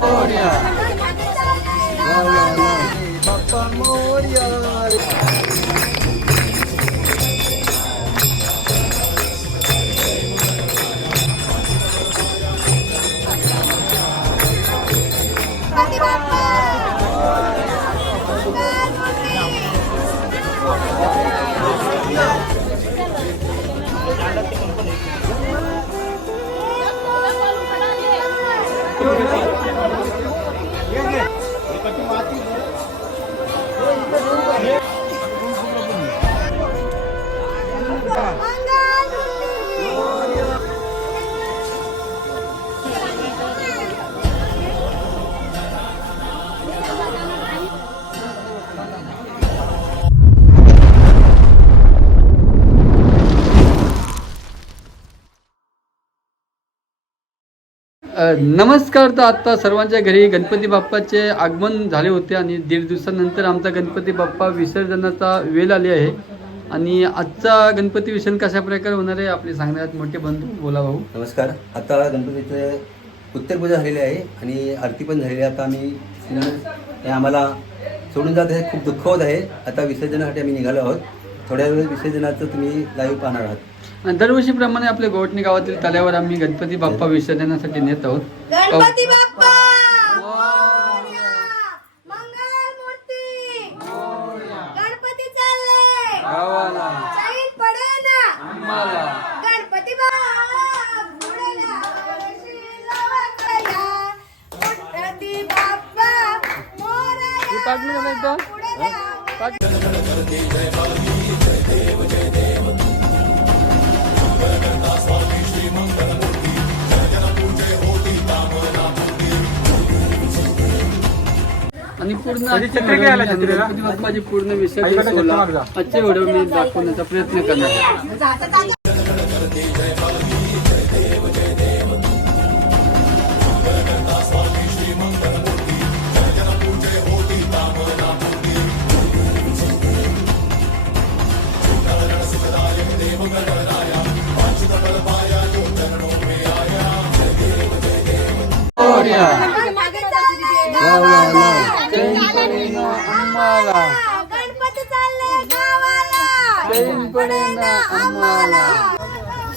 मोरया बाप्पा मोरया नमस्कार. तर आता सर्वांच्या घरी गणपती बाप्पाचे आगमन झाले होते आणि 1.5 दिवसानंतर आमचा गणपती बाप्पा विसर्जनाचा वेळ आली आहे. आणि आजचा गणपती विसर्जन कशा प्रकारे होणार आहे आपले सांगण्यात मोठे बंधू बोला भाऊ. नमस्कार. आता गणपतीचे उत्तर पूजा झालेली आहे आणि आरती पण झालेली आहे. आता आम्ही हे आम्हाला सोडून जात आहे, खूप दुःख होत आहे. आता विसर्जनासाठी आम्ही निघालो आहोत. थोड्या वेळ विसर्जनाचं तुम्ही लाईव्ह पाहणार आहात. दरवर्षीप्रमाणे आपल्या गोवटणी गावातील तळ्यावर आम्ही गणपती बाप्पा विसर्जनासाठी नेत आहोत. गणपती बाप्पा मोरया, मंगलमूर्ती मोरया, गणपती चालले गावाला, चैन पडेना आम्हाला, गणपती बाप्पा घोड्याला शिलावा कया, गणपती बाप्पा मोरया आणि पूर्ण गणपती बाप्पाची पूर्ण विसर्जन सोहळा आजच्या व्हिडिओ मी दाखवण्याचा प्रयत्न करणार आहे.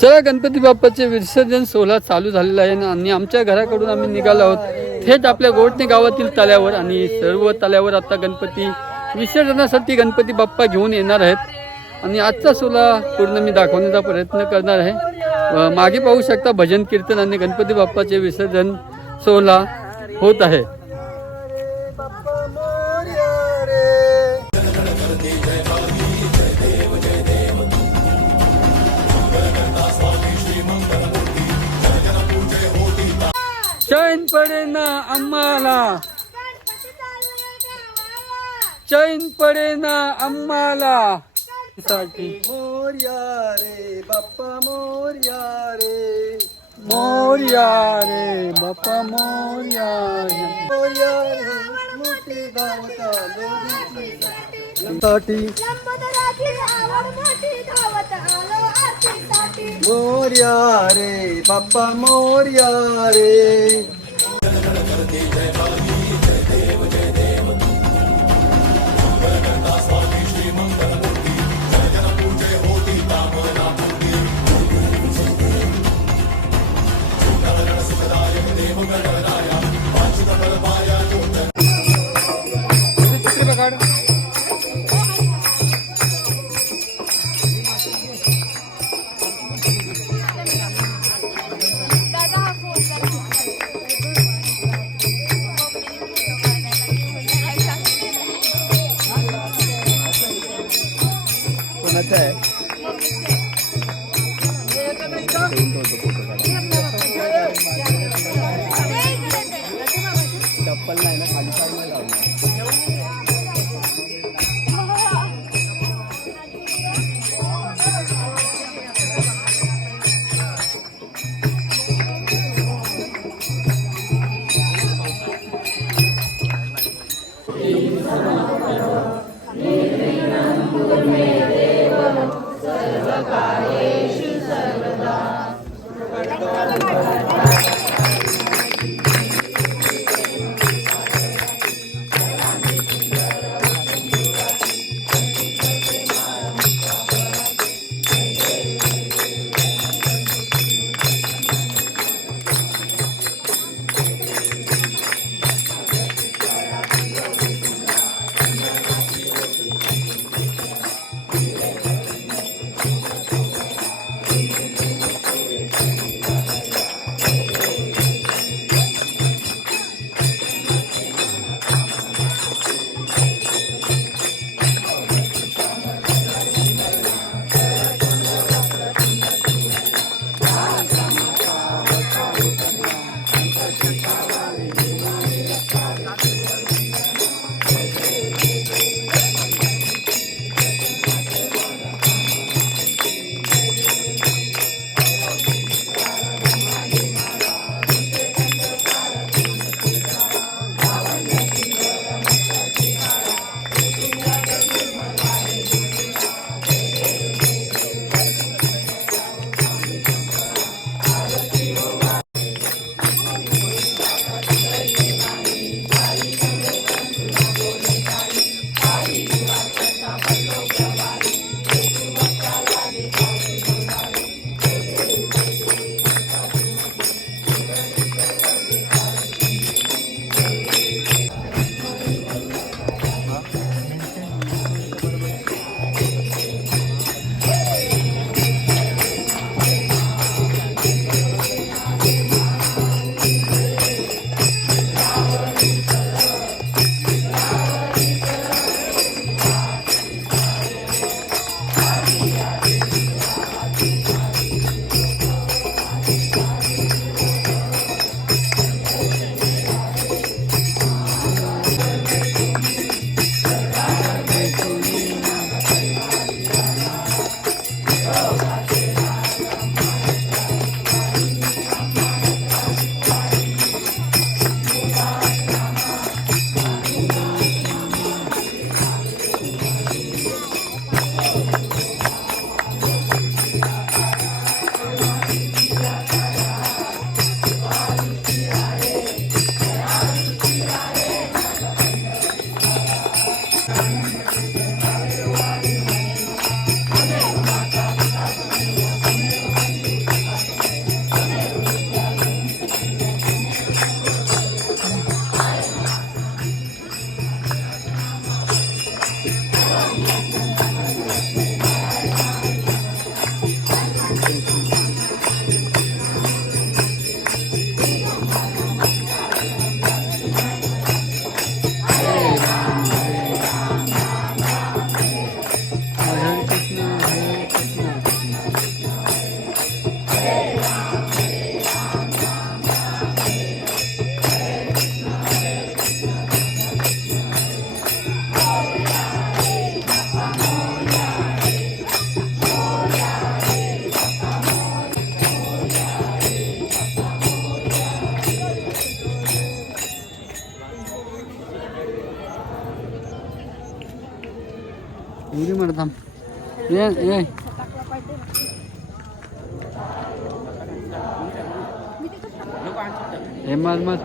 चला, गणपती बाप्पाचे विसर्जन सोहळा चालू झालेला आहे आणि आमच्या घराकडून आम्ही निघालो आहोत थेट आपल्या गोवटणे गावातील तळ्यावर. आणि सर्व तळ्यावर आता गणपती विसर्जनासाठी गणपती बाप्पा घेऊन येणार आहेत आणि आजचा सोहळा पूर्ण मी दाखवण्याचा प्रयत्न करणार आहे. मागे पाहू शकता भजन कीर्तन आणि गणपती बाप्पाचे विसर्जन सोहळा होत आहे. चैन पडेना आम्हाला, चैन पडेना आम्हाला, मोरया रे बाप्पा मोरया रे, मोरया रे बाप्पा मोरया रे, मोरया रे मोठी धावता लोरीसाठी, मोरया रे बाप्पा मोरया रे. चप्पल नाही ना खाली पाडून लावणार. उडी मारताम ये ये हे मार मार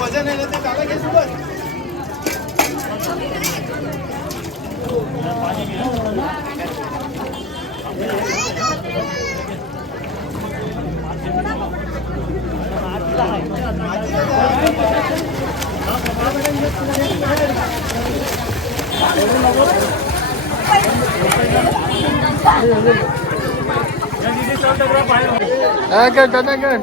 वजन हा कर दादा कर.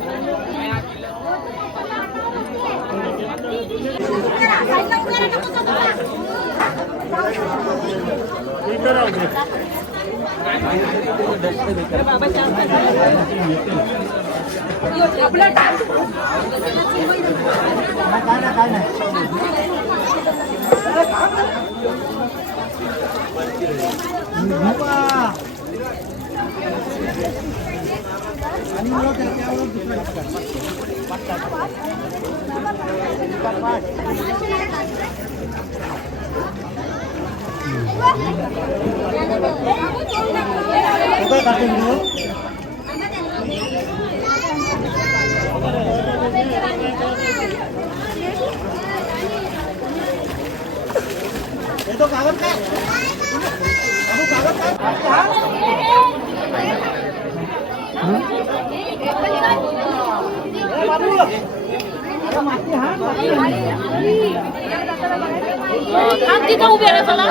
तिथं उभे राहा चला.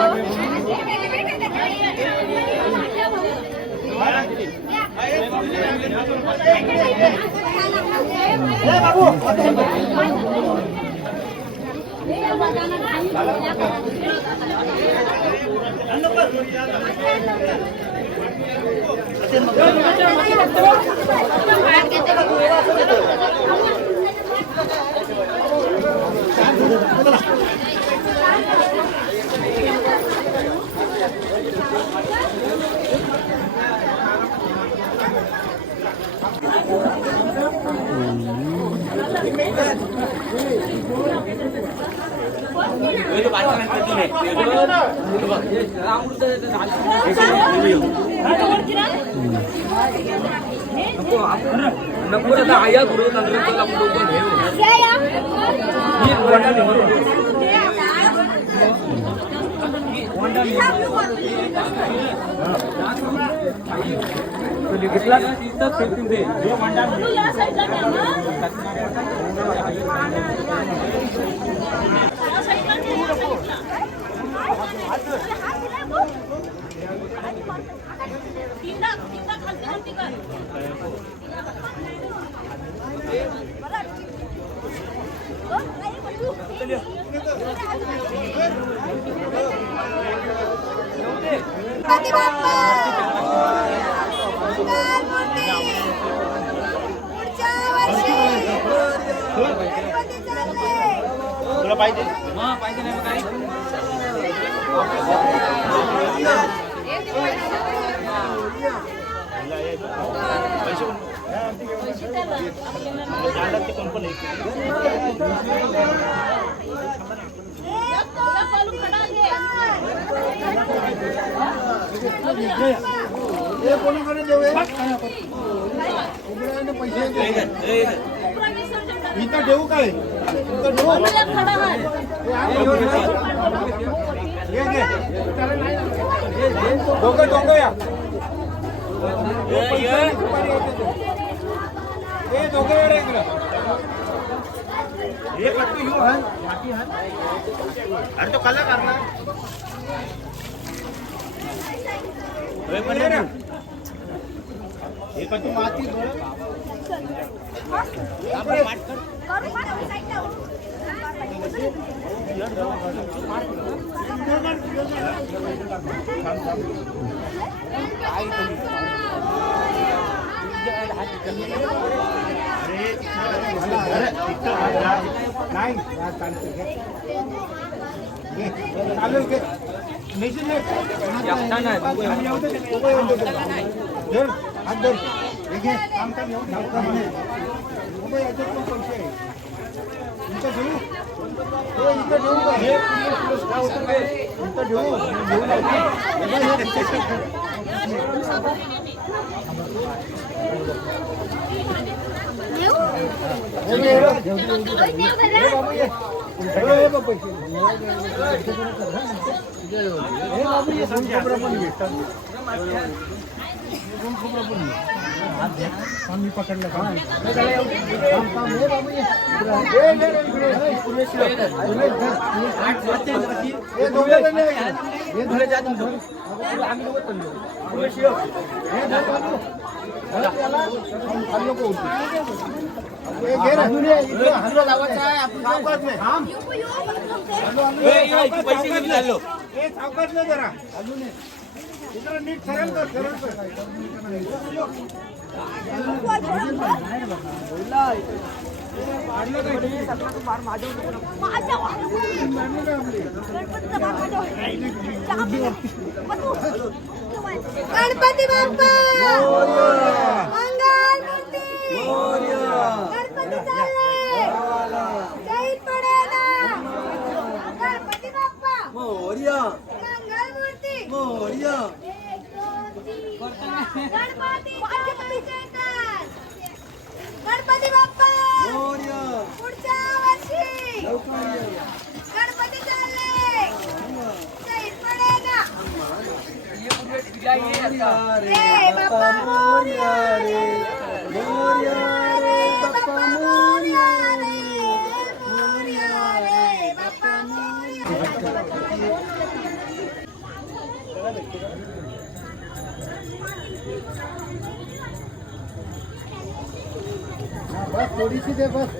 गणपती बाप्पा मंगलमूर्ती. पुढच्या वर्षी गणपती चालले. तुला पाहिजे इथं देऊ काय इथं देऊ डोंगर डोंगर या डोंगर हे पट्टू येऊ हा अरे तो कलाकार ना हे पट्टू माती नाही चालेल के मेशीन काम काम येऊन मी पकडलं का? जरा इकडं नीट सरळ कर, सरळ कर. गणपती बाप्पा मंगल मूर्ती गणपती चालले जय पडेना गणपती बाप्पा मंगल मूर्ती एक, दोन, तीन, गणपती विसर्जन. गणपती बाप्पा पुढच्या वर्षी गणपती चालले जय पडेना रे बाप्पा मोरया रे बाप्पा मोरया रे बाप्पा मोरया. बस थोडीशी दे बस.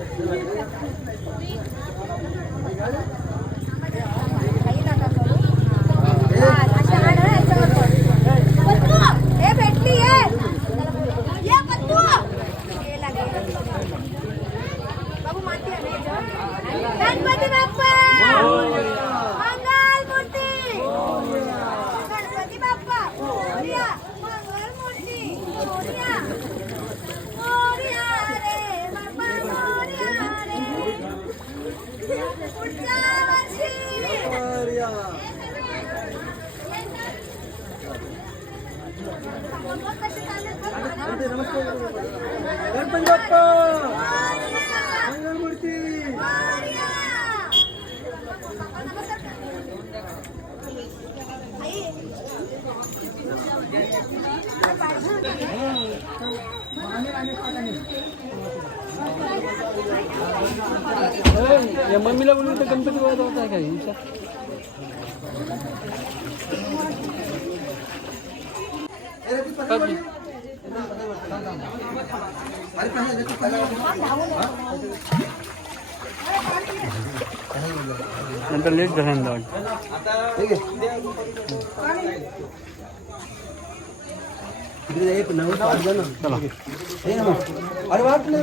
हे भेटली ये पत्तू बाबू माती गणपती बाप्पा मंगल मूर्ती गणपती बाप्पा मोरया मंगल मूर्ती मोरया मोरया रे बाप्पा मोरया रे पुढच्या वर्षी गणपती बाप्पा मंगलमूर्ती. या मम्मीला बोलून तर गणपती बाबा होता काय विचार. नंतर लेट झाला चला. अरे वाटलं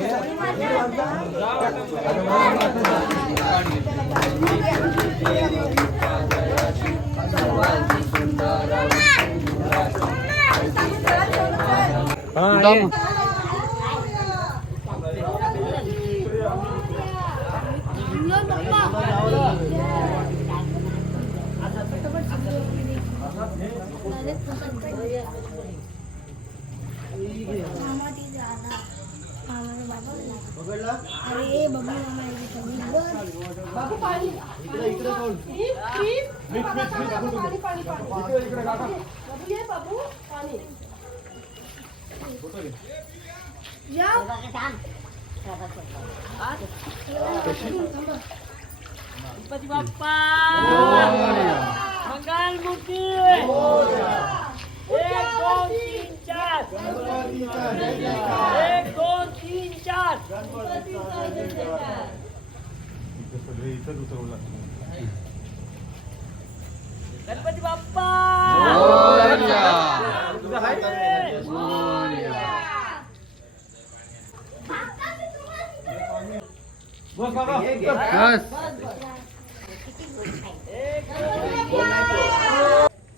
अरे बाबू पाणी गणपती बाप्पा मंगल मूर्ती 1 2 3 4 1 2 3 4 गणपती बाप्पा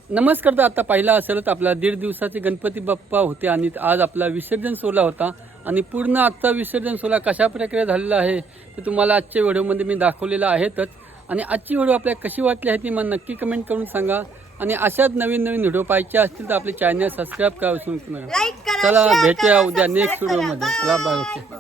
नमस्कार. तर आता पाहिला असेलच आपला 1.5 दिवसाचे गणपती बाप्पा होते आणि आज आपला विसर्जन सोहळा होता आणि पूर्ण आजचा विसर्जन सोहळा कशा प्रकारे झालेला आहे ते तुम्हाला आजच्या व्हिडिओमध्ये मी दाखवलेलं आहेतच. आणि आजची व्हिडिओ आपल्याला कशी वाटली आहे ती मला नक्की कमेंट करून सांगा. आणि अशाच नवीन नवीन व्हिडिओ पाहायचे असतील तर आपले चॅनल सबस्क्राईब करा विसरू नका. लाईक करा, चला शेअर भेटूया करा, उद्या सबस्क्राईब नेक्स्ट करा. व्हिडिओमध्ये. चला बाय. ओके.